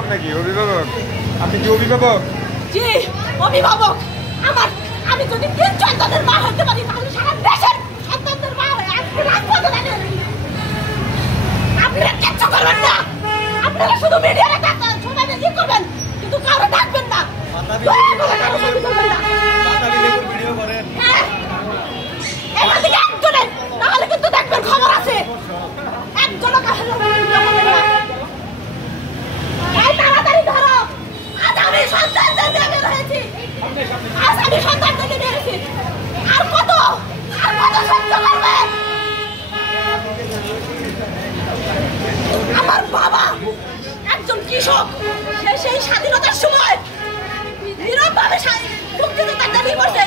অভিভাবক নাকি? অভিভাবক? আপনি কি অভিভাবক? জি অভিভাবক। আমি যদি 3 সন্তানের মা হতে পারি তাহলে সারা দেশের সন্তানদের মা হয়ে আজকে রাজপথে দাঁড়িয়ে রয়েছি। আপনারা কিচ্ছু করবেন না, আপনারা শুধু মিডিয়ারে ডাকবেন, সবাইকে ই করবেন, কিন্তু কারো ডাকবেন না। ভিডিও করেন এখান থেকে একজনের নাহলে কিন্তু দেখবেন খবর আছে, একজনও কাছে তাড়াতাড়ি ধরো। আজ আমি সন্তানদের নিয়ে বের হয়েছি, আজ আমি সন্তানদের নিয়ে বেরিয়েছি। আর কত সহ্য করবেন? আমার বাবা একজন কৃষক, সে সেই স্বাধীনতার সময় নীরবভাবে মুক্তিযোদ্ধার দাবি করছে।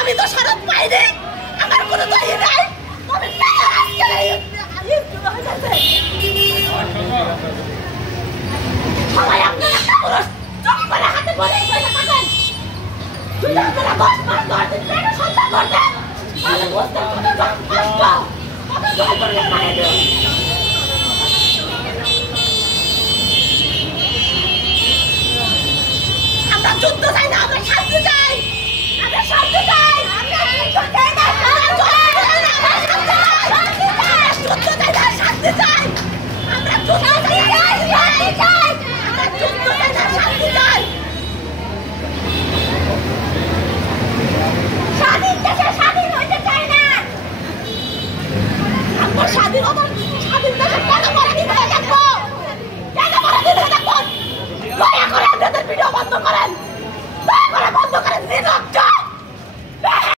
আমি তো শরৎ পাইনি, আমার কোনো দই নাই, তবে সবাই আপনার একটা পুরুষ চোখ করে হাতে বলে পয়সা থাকেন। যদি আপনারা 10 মাস 10 দিন পেটে সন্তান করতেন তাহলে বুঝতেন কত কষ্ট, কত জয় করলে মানে দিন। আমরা যুদ্ধ চাই না, আমরা শান্তি চাই, আমরা শান্তি চাই, আমরা যুদ্ধ চাই না।